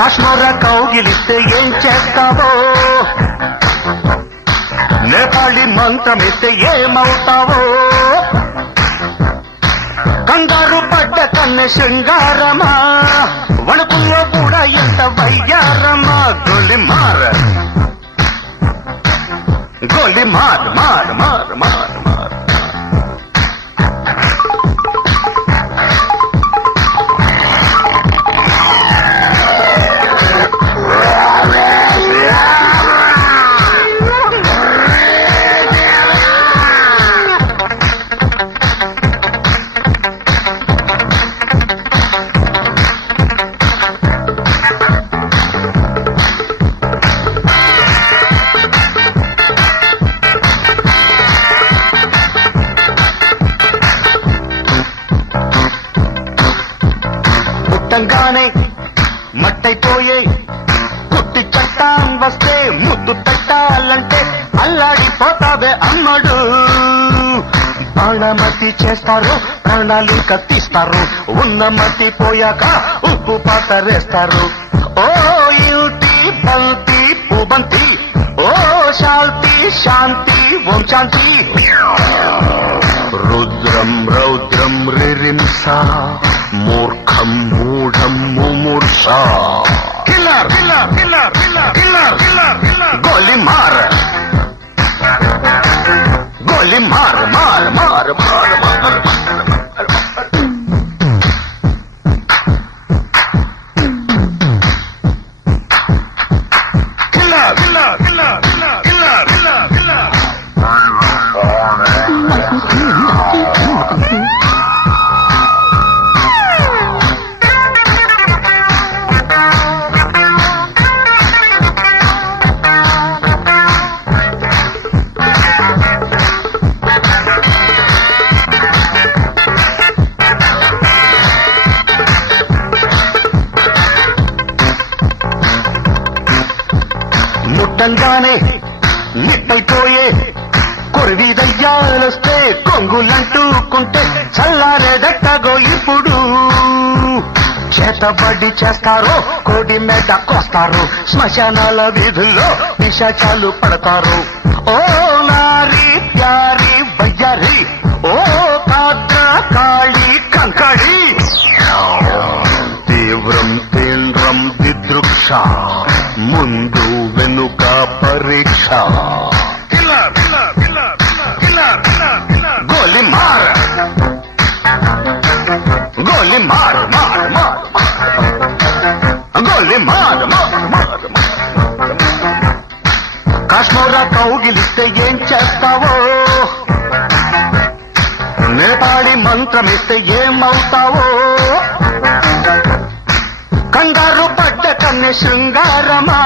కాశ్మీర కౌగిలిస్తే ఏం చేస్తావో, నేపాళి మంత్రమిస్తే ఏమవుతావో, కంగారు పడ్డ కన్నె శృంగారమా, వణుకుల్లో కూడా ఎంత వయ్యారమా. గోలిమార్ గోలిమార్ మార్ మార్ మార్ మార్. పుట్టంగానే మట్టైపోయే కుట్టి చట్టాం వస్తే ముద్దు పెట్టాలంటే అల్లాడిపోతావే అమ్మడు. బాణమతి చేస్తారు, ప్రాణాలు కత్తిస్తారు, ఉన్న మతి పోయాక ఉప్పు పాతరేస్తారు. ఓ యుతి బంతి పుబంతి, ఓ శాంతి శాంతి ఓం శాంతి. రుద్రం రౌద్రం రిరింస, మూర్ఖం మూఢం ముమూర్ష. Killer killer killer killer killer killer killer. గోలిమార్ గోలిమార్ మార్ మార్ మార్ మార్. Killer killer killer killer killer killer killer. ముట్టంగానే నిట్టయిపోయే కొరివి దయ్యాలొస్తే కొంగులంటూకుంటే చల్లారేదట్టగో ఇప్పుడు. చేతబడి చేస్తారో కోడి మెడ కోస్తారు, శ్మశానాల వీధుల్లో పిశాచాలు పడతారు. ఓ నారి ప్యారి వయ్యారి, ఓ కాద్ర కాళి కంకడి. తీవ్రం తీవ్రం దిదృక్ష, ముందు వెనుక పరీక్ష. గోలిమార్ గోలిమార్ మార్ మార్ గోలిమార్ మార్ మార్. కాశ్మీర కౌగిలిస్తే ఏం చేస్తావో, నేపాళి మంత్రమిస్తే ఏమవుతావో, కంగారు పడ్డ కన్నె శృంగారమా,